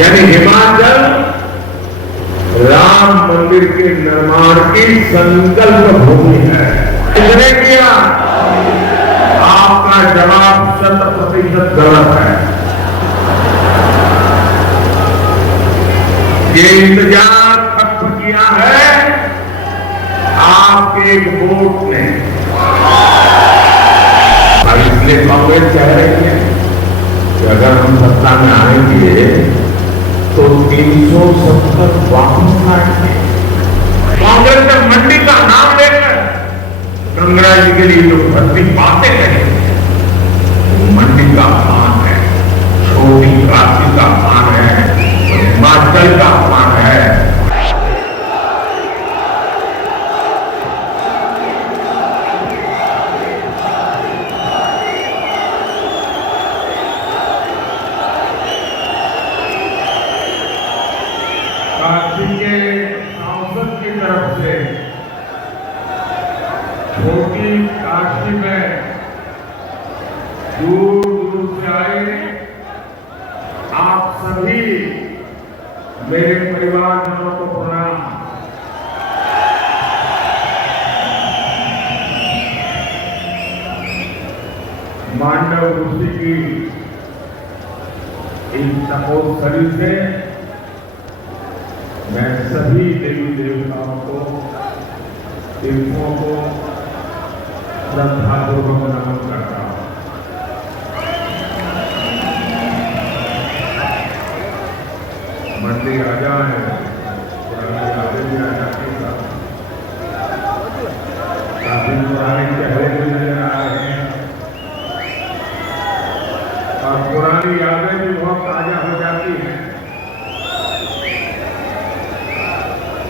यानी हिमाचल राम मंदिर के निर्माण की संकल्प भूमि है। किसने किया? आपका जवाब 100% गलत है। ये इंतजार खत्म किया है आपके एक वोट ने। और इसलिए कांग्रेस कह रही है कि अगर हम सत्ता में आएंगे तो 370 वापस लाएंगे। कांग्रेस ने मंडी का नाम लेकर गंगा जी के लिए जो भर्ती बातें करें, वो मंडी का अपमान है, छोटी क्रांति का अपमान है, हिमाचल का अपमान है। काशी के सांसद की तरफ से छोटी काशी में दूर दूर से आए आप सभी मेरे परिवारजनों को प्रणाम। मांडव ऋषि की इस तपोस्थली से मैं सभी देवी देवताओं को, तीर्थों को श्रद्धापूर्वक नमन करता हूं। मंदिर आ जाए, पुरानी यादें भी आ जाती हैं, काफी पुराने चेहरे भी नजर आ रहे हैं और पुरानी यादें भी बहुत ताजा हो जाती हैं।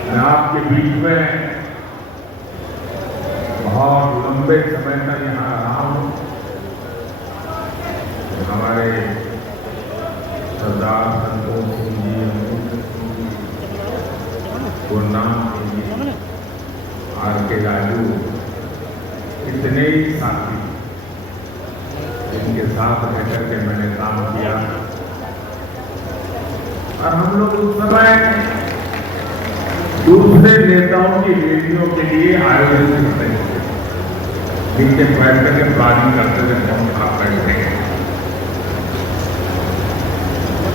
मैं आपके बीच में बहुत लंबे समय तक यहाँ रहा हूँ। हमारे सरदार संतोष सिंह जी, गुरनाम सिंह जी, आर.के. राजू, इतने ही साथी जिनके साथ रहकर के मैंने काम किया। और हम लोग उस समय दूसरे नेताओं की रैलियों के लिए आयोजन करते थे, नीचे बैठ करके प्लानिंग करते थे, कौन कहाँ बैठते हैं।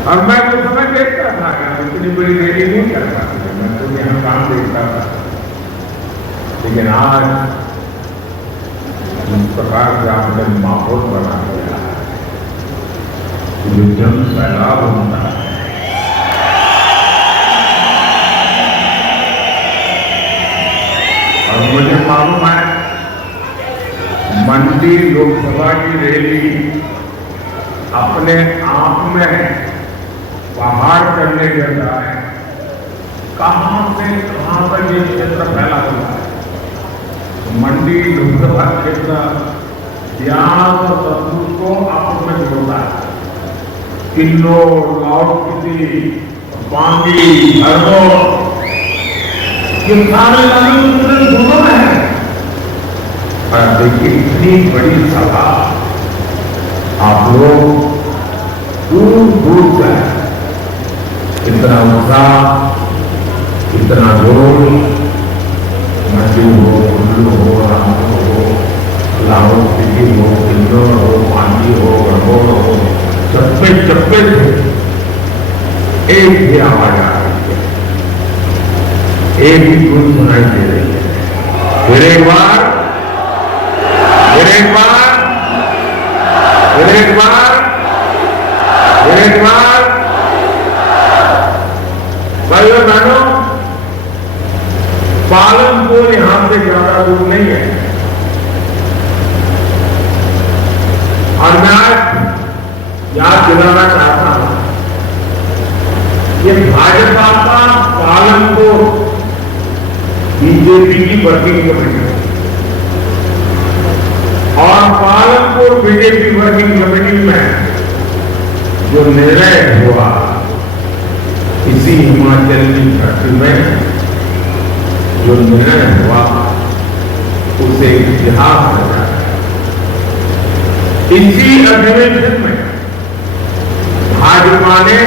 और मैं वो समय देखता था कि इतनी बड़ी रैली नहीं कर पाती थी, मैं तो यहाँ काम देखता था। लेकिन आज जिस प्रकार से आपने माहौल बना दिया है, जो जन सैलाब होता है, और मुझे मालूम है मंडी लोकसभा की रैली अपने आप में पहाड़ चढ़ने जैसा है। कहां से कहां तक ये क्षेत्र फैला हुआ है। मंडी लोकसभा क्षेत्र ब्यास और सतलुज को आपस में जोड़ता है। किन्नौर, लाहौल-स्पीति, पांगी, हरदोई, ये सारे नदी दोनों में है। और देखिए इतनी बड़ी सभा, आप लोग दूर दूर से इतना उत्साह, इतना जोर, मंडी हो, कुल्लू हो, रामपुर हो, लाहौल-स्पीति हो, किन्नौर हो, पांगी हो, गढ़वाल हो, चप्पे चप्पे से एक भी आवाज आ रही है, एक ही धुन सुनाई दे रही है। फिर एक बार, फिर एक बार, फिर एक बार, फिर एक बार। भाइयों बहनों, पालनपुर यहां से ज्यादा दूर नहीं है। और मैं आज याद दिलाना चाहता हूं, ये भाजपा का पालनपुर बीजेपी की वर्किंग कमेटी है और पालनपुर बीजेपी वर्किंग कमेटी में जो निर्णय हुआ, इसी हिमाचल की धरती में जो निर्णय हुआ, उसे इतिहास बना है। इसी अधिवेशन में भाजपा ने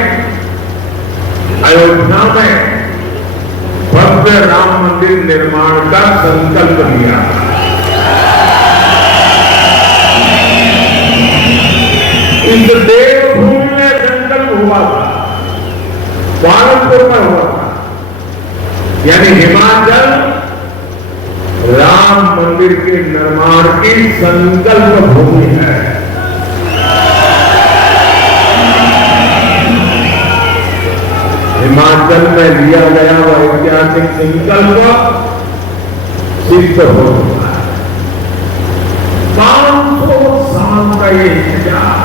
निर्माण का संकल्प लिया। इस देवभूमि में संकल्प हुआ था, पालनपुर में हुआ था, यानी हिमाचल राम मंदिर के निर्माण की संकल्प भूमि है। हिमाचल में लिया गया वह ऐतिहासिक संकल्प सिद्ध हो चुका है। 500 साल का ये इंतजार,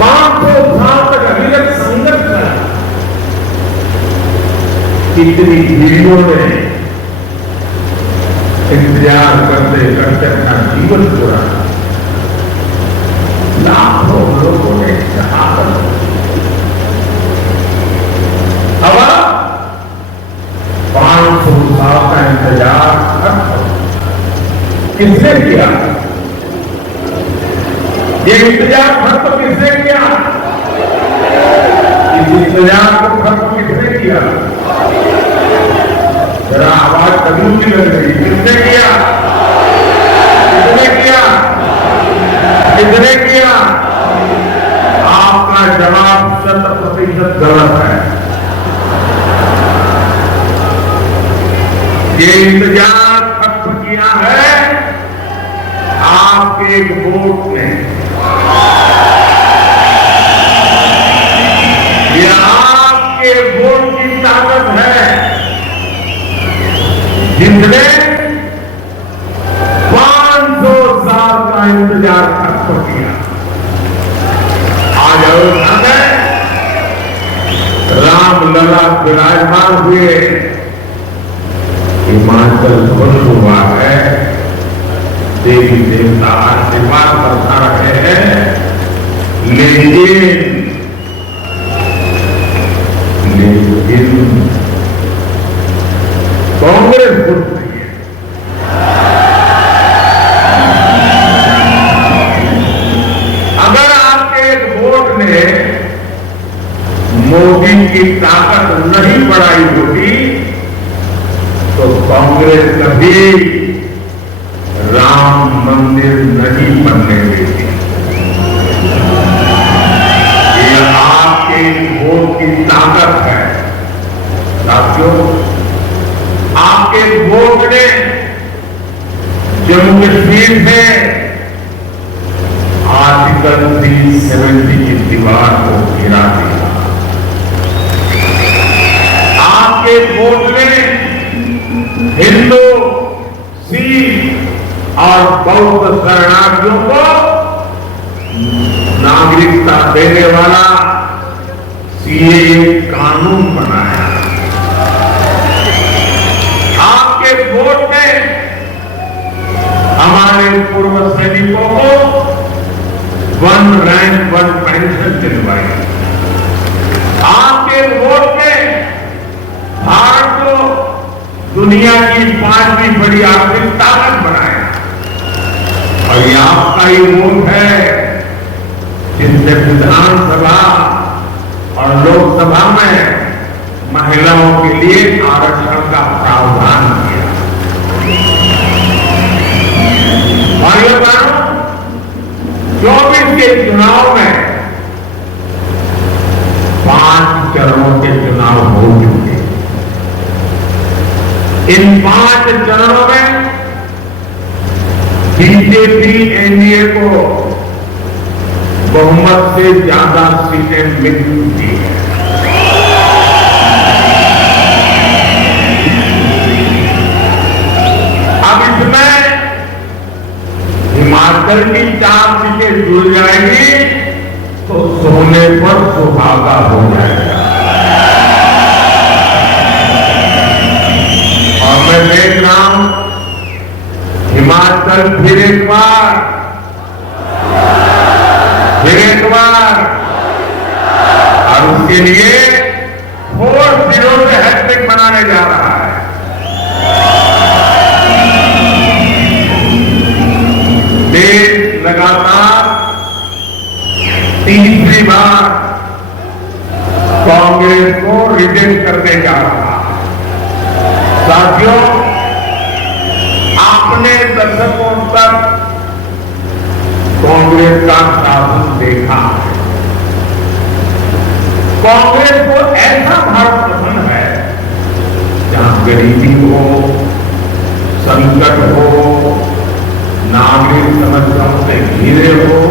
500 साल तक अविरत संघर्ष है। कितनी पीढ़ियों ने इंतजार करते करते अपना जीवन पूरा, लाखों लोगों ने शहादत। अब 500 साल का इंतजार किसने किया? ये इंतजार खत्म किसने किया? इस इंतजार को खत्म किसने किया? जरा आवाज कभी भी लग रही, किसने किया? किसने किया? किसने किया? आपका जवाब 100% गलत है। ये इंतजार खत्म किया है आपके एक वोट ने। ये आपके वोट की ताकत है, जिसने 500 साल का इंतजार खत्म किया। आज अयोध्या में रामलला विराजमान हुए, हिमाचल खुश हुआ है, देवी देवता आशीर्वाद बरसा रहे हैं, लेकिन कांग्रेस खुश नहीं है। अगर आपके एक वोट ने मोदी की ताकत नहीं बढ़ाई होती तो कांग्रेस कभी राम मंदिर नहीं बनने देती। ये आपके वोट की ताकत है साथियों। आपके वोट ने जम्मू कश्मीर में आर्टिकल 370 की दीवार को गिरा दिया। आपके वोट ने हिंदू, सिख और बौद्ध शरणार्थियों को नागरिकता देने वाला सीएए कानून बनाया। आपके वोट ने हमारे पूर्व सैनिकों को 1 रैंक 1 पेंशन दिलवाई। आपके वोट ने भारत को दुनिया की 5वीं बड़ी आर्थिक ताकत बनाया। और ये आपका ही वोट है जिसने विधानसभा और लोकसभा में महिलाओं के लिए आरक्षण का प्रावधान किया। भाइयों बहनों, 24 के चुनाव में 5 चरणों के चुनाव हो चुके। इन 5 चरणों में बीजेपी एनडीए को बहुमत से ज्यादा सीटें मिल चुकी है। अब इसमें हिमाचल की 4 सीटें जुड़ जाएंगी तो सोने पर सुहागा हो जाएगा। और मैं देख रहा हूं हिमाचल फिर एक बार और उसके लिए 4-0 से हैट्रिक बनाने जा रहा है। देश लगातार तीसरी बार कांग्रेस को रिजेक्ट करने जा रहा है। साथियों, आपने दशकों तक कांग्रेस का शासन देखा है। कांग्रेस को ऐसा भारत पसंद है जहां गरीबी हो, संकट हो, नागरिक समस्याओं से घिरे हो।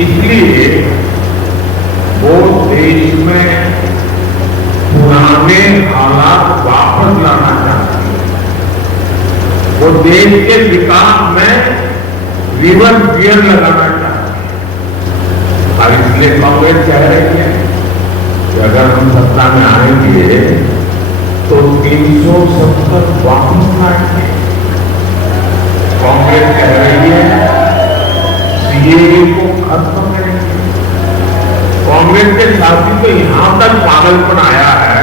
इसलिए वो देश में पुराने हालात वापस लाना चाहती है। वो देश के विकास में रिवर्स गियर लगाना चाहती है। और इसलिए कांग्रेस कह रही है कि अगर हम सत्ता में आएंगे तो 370 वापस लाएंगे। कांग्रेस कह रही है सीएए को खत्म करेंगे। कांग्रेस के साथी तो यहां तक पागलपन आया है,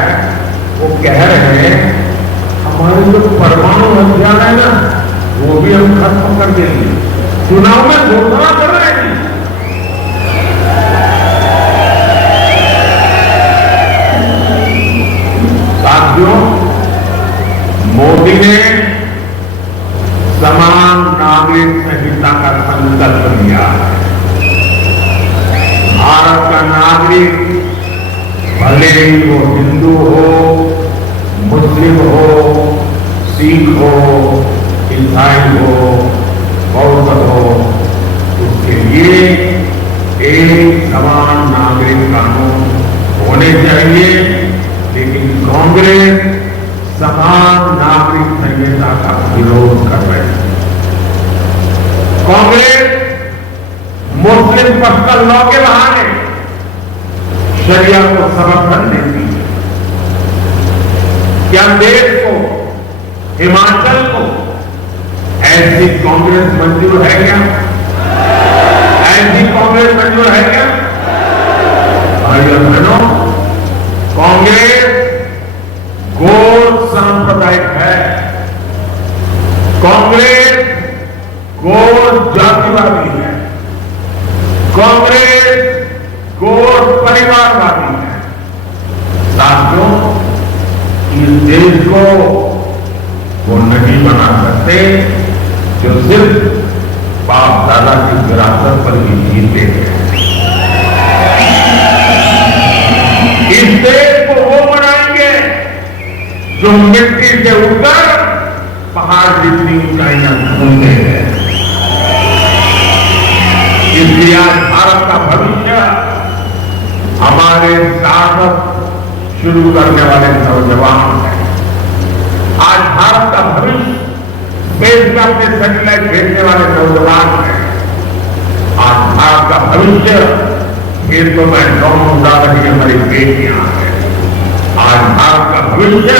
वो कह रहे हैं हमारे जो परमाणु हथियार है ना, वो भी हम खत्म कर देंगे। चुनाव में घोषणा कर रहे हैं। साथियों, मोदी ने समान नागरिक संहिता का संकल्प लिया है। भारत का नागरिक भले ही वो हिंदू हो, मुस्लिम हो, सिख हो, ईसाई हो, बौद्ध हो, उसके लिए एक समान नागरिक कानून होने चाहिए। लेकिन कांग्रेस समान नागरिक संहिता का विरोध कर रही है। कांग्रेस मुस्लिम पर्सनल लॉ के बहाने शरिया को समर्थन देती है। क्या देश को, हिमाचल को ऐसी कांग्रेस मंजूर है क्या? ऐसी कांग्रेस मंजूर है क्या? भाइयों बहनों, कांग्रेस गौर सांप्रदायिक है। कांग्रेस गौर जातिवादी है। कांग्रेस गौर परिवारवादी है। साथियों, इस देश को वो नहीं बना सकते जो सिर्फ बाप दादा की विरासत पर ही जीते हैं। इस देश को वो बनाएंगे जो मिट्टी से ऊपर पहाड़ जितनी ऊंचाइयां छूते हैं। इसलिए आज भारत का भविष्य हमारे स्टार्टअप शुरू करने वाले नौजवान हैं। आज भारत का भविष्य स्पेस में अपने सैटेलाइट भेजने वाले नौजवान हैं। आज भारत का भविष्य खेतों में ड्रोन उड़ा रही हमारी बेटियां हैं। आज भारत का भविष्य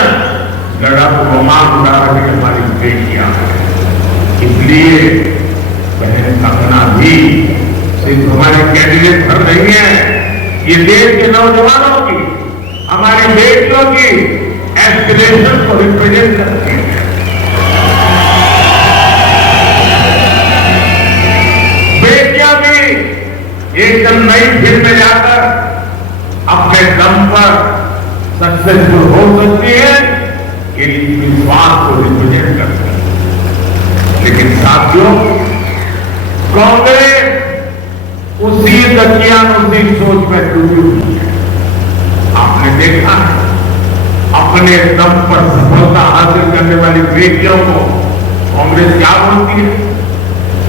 लड़ाकू विमान उड़ा रही हमारी बेटियां हैं। इसलिए बहन कंगना भी सिर्फ हमारे कैंडिडेट भर नहीं है, ये देश के नौजवानों की, हमारी बेटियों की एस्पिरेशन को रिप्रेजेंट करती है। बेटियां भी एकदम नई फील्ड में जाकर अपने दम पर सक्सेसफुल हो सकती है, ये विश्वास को रिप्रेजेंट करती है। लेकिन साथियों, कांग्रेस उसी दकियान, उसी सोच में डूबी हुई है। आपने देखा है, अपने दम पर सफलता हासिल करने वाली बेटियों को कांग्रेस क्या बोलती है?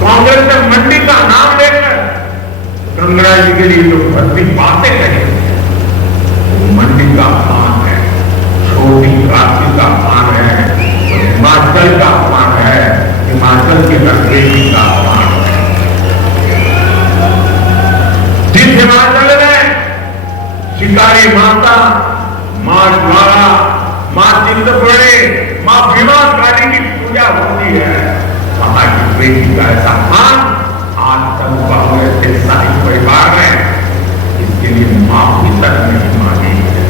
कांग्रेस ने मंडी का नाम लेकर कंगना जी के लिए जो भर्ती बातें कही, मंडी का अपमान है, छोटी क्रांति का अपमान है, हिमाचल का अपमान है, हिमाचल के नगरेली का अपमान है। जिस हिमाचल में शिकारी माता, मां ज्वाला, मां चिंतपूर्णी, मां भीमा काली की पूजा होती है, वहां की बेटी का ऐसा मान आज तक कांग्रेस के शाही परिवार ने इसके लिए माफी तक नहीं मांगी है।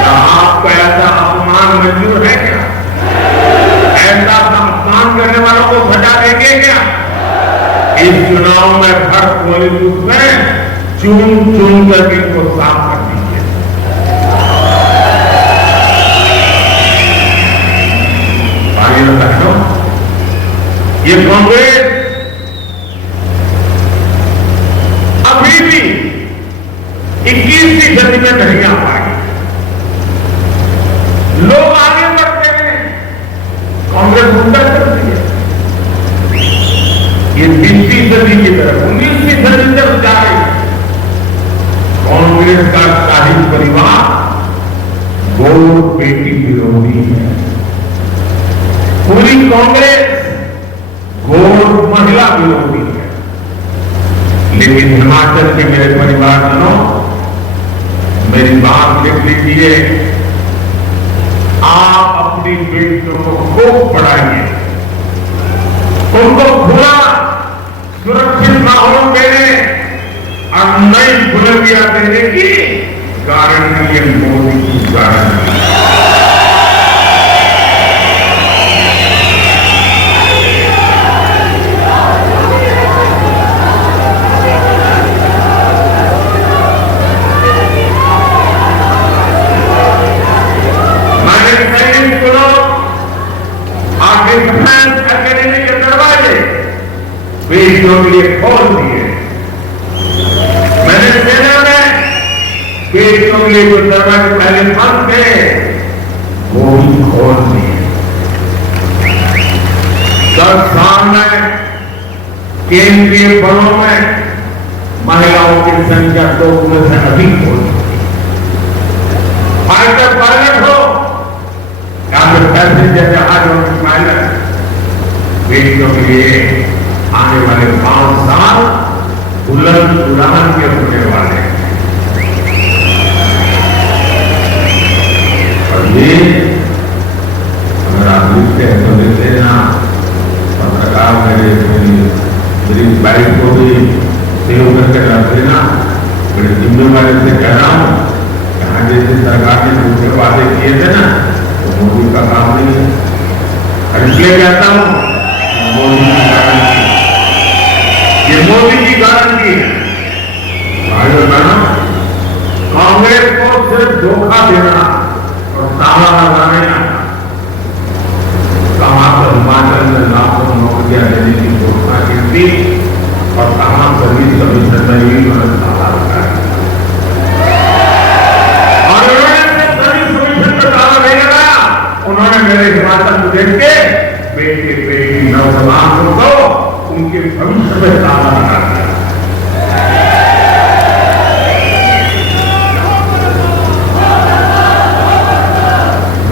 क्या आपको ऐसा अपमान मंजूर है क्या? ऐसा अपमान करने वालों को सजा देंगे क्या? इस चुनाव में हर पोलिंग बूथ में चुन करके इनको साफ कर दीजिए। आगे बताता हूं, ये कांग्रेस अभी भी 21वीं सदी में नहीं आ पाई। लोग आगे बढ़ते हैं, कांग्रेस उल्टा करती है। ये 20वीं सदी की तरफ 19वीं सदी तक जा रही है। कांग्रेस का शाही परिवार गौ बेटी विरोधी है। पूरी कांग्रेस गौ महिला विरोधी है। लेकिन हिमाचल के मेरे परिवारजनों, मेरी बात लिख लीजिए, आप अपनी बेटियों को खूब पढ़ाइए, उनको पूरा सुरक्षित माहौल देने और नई बुलंदियां देने की गारंटी ये मोदी की गारंटी। मैंने कई स्कूलों और डिफेंस एकेडमी के दरवाजे बेटियों के लिए खोल दिए। मैंने सेना में बेटियों के लिए जो दरवाजे पहले बंद थे वो भी खोल दिए। 10 साल में केंद्रीय बलों में महिलाओं की संख्या 2 गुना से अधिक हो चुकी। फाइटर पायलट हो या फिर पैसेंजर जहाज हो के पायलट, बेटियों के लिए आने वाले 5 साल बुलंद उड़ान के होने वाले हैं। और ये अगर आप लिखते हैं तो देते हैं ना, पत्रकार मेरी बाइक को भी सेव करके रख देना। बड़ी जिम्मेवारी से कह रहा हूं, यहाँ जैसे सरकार ने दूसरे वादे किए थे ना, तो मोदी का काम नहीं है। और इसलिए कहता हूं, मोदी की गारंटी, ये मोदी की गारंटी है। भाइयों बहनों, कांग्रेस को सिर्फ धोखा देना और ताला लगाने आना। कहां पर हिमाचल में लाखों नौकरियां देने की घोषणा की थी और कहां सर्विस कमीशन में भी उन्होंने ताला लगाया। और उन्होंने सर्विस कमीशन में ताला नहीं लगाया, उन्होंने मेरे हिमाचल प्रदेश के बेटी नौजवानों को उनके भविष्य में ताला लगा दिया।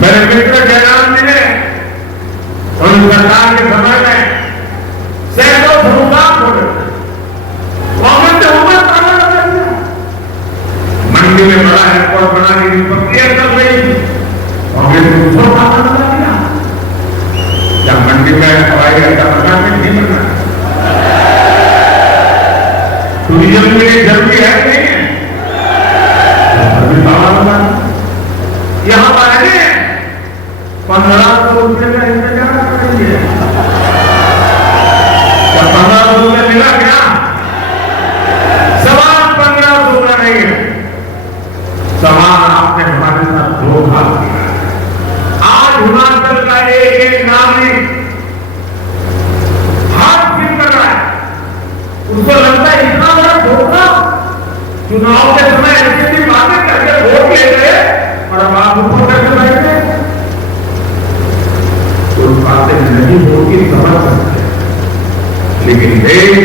मेरे मित्र जयराम जी ने उन सरकार के समय में सैकड़ों भूमिकान छोड़े, कांग्रेस ने ऊपर ताला लगा दिया। मंडी में बड़ा एयरपोर्ट बनाने की प्रक्रिया चल रही थी, कांग्रेस ने ऊपर ताला लगा दिया। जब मंडी में हवाई अड्डा बना के नहीं बना, टूरिज्म के लिए जरूरी है नहीं है, यहां पर 1500 रुपये का इंतजार करेंगे। क्या 1500 रुपये मिला क्या? सवाल 1500 का नहीं है, सवाल आपने हमारे साथ धोखा किया। आज हिमाचल का एक नागरिक हाथ फिर कर रहा है, उसको लगता है इतना बड़ा धोखा। चुनाव के समय ऐसे भी बातें करके वोट ले गए और अब आप ऊपर करके बैठे। तो बातें नहीं होगी, समझ सकते, लेकिन देश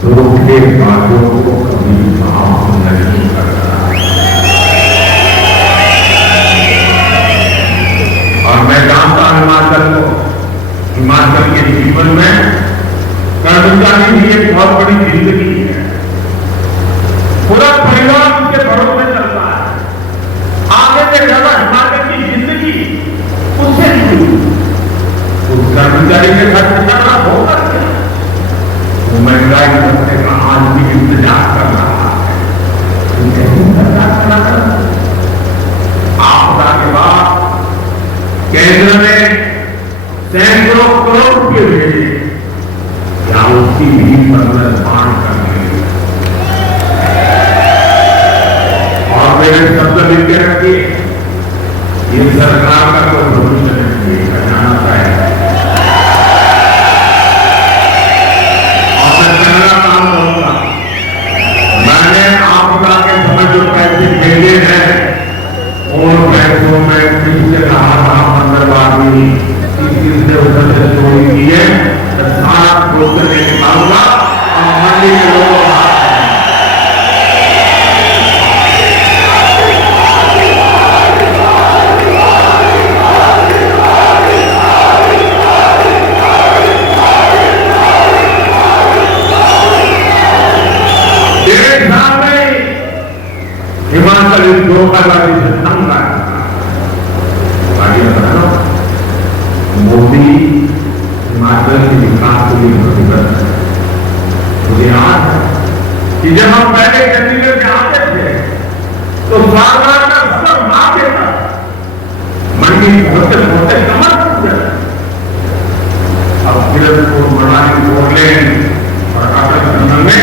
धोखे बातों को कभी माफ नहीं करता। और मैं जानता हिमाचल को, हिमाचल के जीवन में कर्मचारी भी एक बहुत बड़ी जिंदगी है। पूरा परिवार उसके भरोसे चलता है। आगे से ज्यादा हिमाचल की जिंदगी उससे जुड़ी। उस कर्मचारी के घर से करना होगा क्या? वो महंगाई करने का आज भी इंतजार कर रहा है। आपदा के बाद केंद्र ने सैकड़ों करोड़ रुपये भेजे, क्या उसकी भी निर्माण करने और मेरे शब्द लिख के रखिए, ये सरकार का कोई भविष्य नहीं है, खजाना का है। और मैं पहला काम करूंगा, मैंने आपदा के समय जो पैसे भेजे हैं उन पैसों में फिर से रहा मंगलवारी से उधर से चोरी की है, सारा खोज करके निकालूंगा और मंडी के लोगों को हिमाचल धोखाधड़ी से तंग आया। मोदी हिमाचल के विकास के लिए प्रतिबद्ध है। मुझे याद है कि जब हम पहले चंडीगढ़ में आते थे तो सागर का सब मार्केट था, मंडी होते होते कमर टूट गए। अब किरतपुर, मनाली, पोर्टलैंड और काकड़ में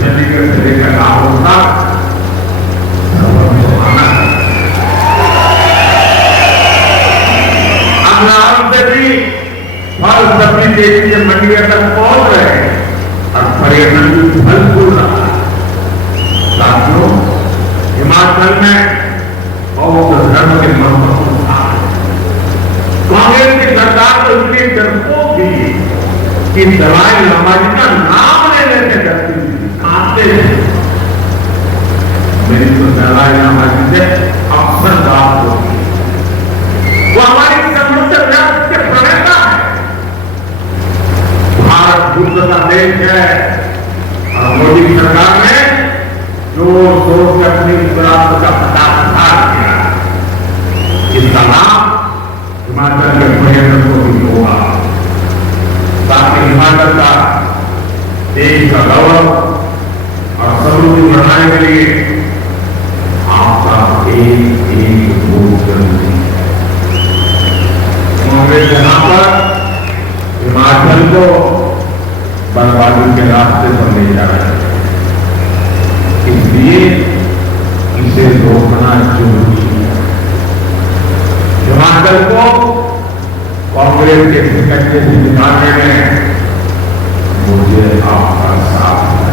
चंडीगढ़ से लेकर लाहौर तक आराम से भी फल सब्जी देश के मंडियों तक पहुंच रहे हैं और पर्यटन भी फल फूल रहा है। साथियों, हिमाचल में बौद्ध धर्म के महत्वपूर्ण स्थान है। कांग्रेस की सरकार तो इसलिए डरपोक थी कि दलाई लामा जी का नाम ले लेते डरती थी, कांपते थे। मेरी तो दलाई लामा जी से अक्सर बात होती है, वो हमारी समुद्र व्याप्त के प्रणेता है। भारत बुद्ध का देश है और मोदी सरकार ने जो सोच के अपनी विरासत का प्रचार किया, इसका लाभ हिमाचल के पर्यटन को भी होगा। ताकि हिमाचल का देश का गौरव और समृद्धि बढ़ाने के लिए आपका एक एक वोट जरूरी है। कांग्रेस यहां पर हिमाचल को बर्बादी के रास्ते पर ले जा रहा है, इसलिए इसे रोकना जरूरी है। हिमाचल को कांग्रेस के टिकट से निकालने में मुझे आपका साथ है।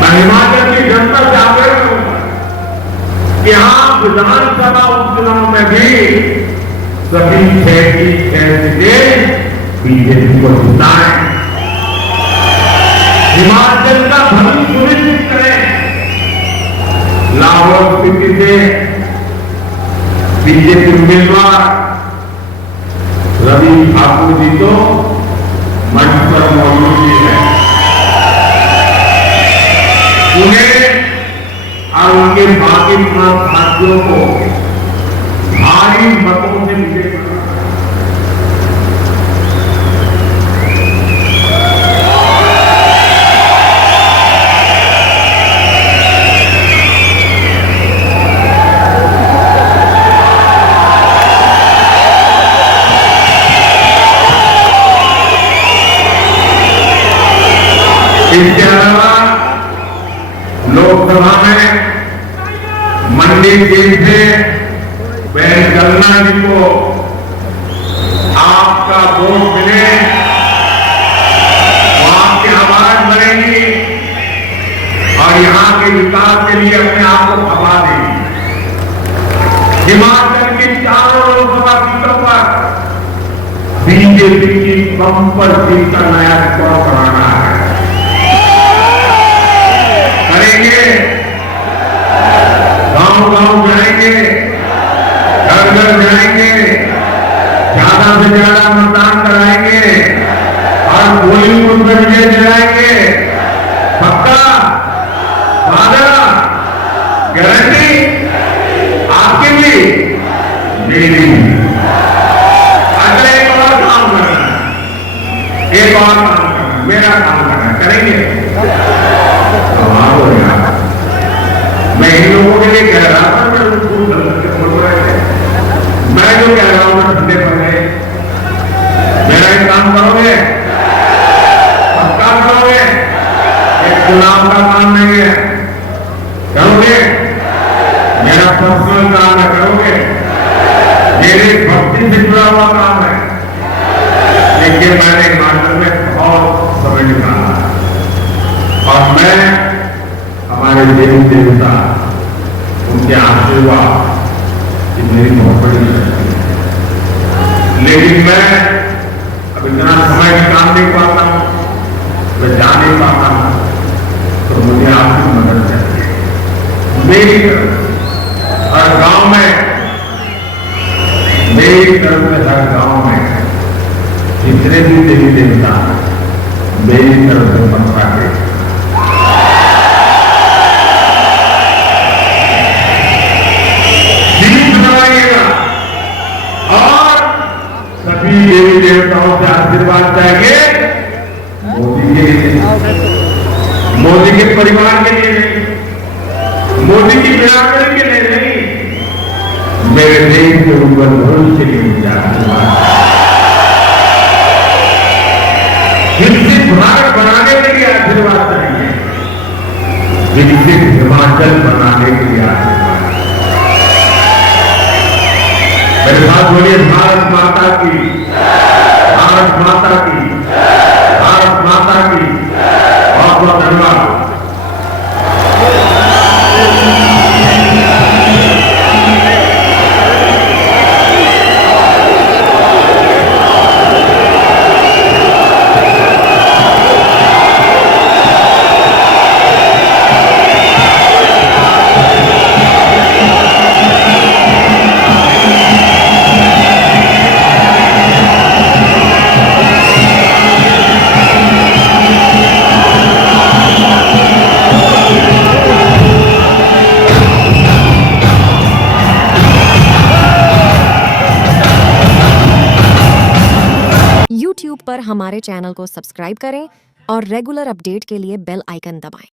मैं हिमाचल की जनता से आग्रह करूंगा कि आप विधानसभा उपचुनाव में भी सभी 6 की 6 सीटें बीजेपी को जिताएं, हिमाचल का भविष्य सुनिश्चित करें। लाहौल स्थिति से बीजेपी उम्मीदवार रवि ठाकुर जी तो मंच पर मौजूद ही है, उन्हें और उनके बाकी साथियों को भारी मतों से विजय करना। इसके अलावा लोकसभा में मंडी सीट से बहन करुणा जी को आपका वोट मिले तो आपकी आवाज बढ़ेगी और यहां के विकास के लिए अपने आप को खपा देगी। हिमाचल की 4 लोकसभा सीटों पर बीजेपी की बम्पर सीट का नया रिकॉर्ड बनाना है। करेंगे, गांव-गांव जाएंगे, घर-घर जाएंगे, ज्यादा से ज्यादा मतदान कराएंगे और पोलिंग बूथ में विजय दिलाएंगे। पक्का, वादा, गारंटी आपके लिए, मेरी भी। अगले एक और काम करना है, एक और काम करना है, मेरा काम करना है, करेंगे? मैं इन लोगों के लिए कह रहा था, मैं उनको बोल रहे थे, मैं जो कह रहा हूं मैं ठंडे पर संस्कृति से जुड़ा हुआ काम है, लेकिन मैंने हिमाचल में बहुत समय निकाला है और मैं हमारे देवी देवता उनके आशीर्वाद की मेरी बहुत बड़ी शक्ति है। लेकिन मैं अब इतना समय निकाल नहीं पाता हूं, मैं जा नहीं पाता हूं, तो मुझे आपकी मदद चाहिए। मेरी तरफ हर गांव में, मेरी तरफ से हर गांव में जितने भी देवी देवता मेरी तरफ से मथुरा के दीप बनाइएगा और सभी देवी देवताओं से आशीर्वाद चाहिए। मोदी के लिए, मोदी के परिवार के लिए नहीं, मोदी की बिरादरी के लिए नहीं, मेरे देश के उज्जवल भविष्य के लिए आशीर्वाद। विकसित भारत बनाने के लिए आशीर्वाद चाहिए, विकसित हिमाचल बनाने के लिए आशीर्वाद। मेरे साथ बोलिए भारत माता की, भारत माता की, भारत माता की। बहुत बहुत धन्यवाद। YouTube पर हमारे चैनल को सब्सक्राइब करें और रेगुलर अपडेट के लिए बेल आइकन दबाएं।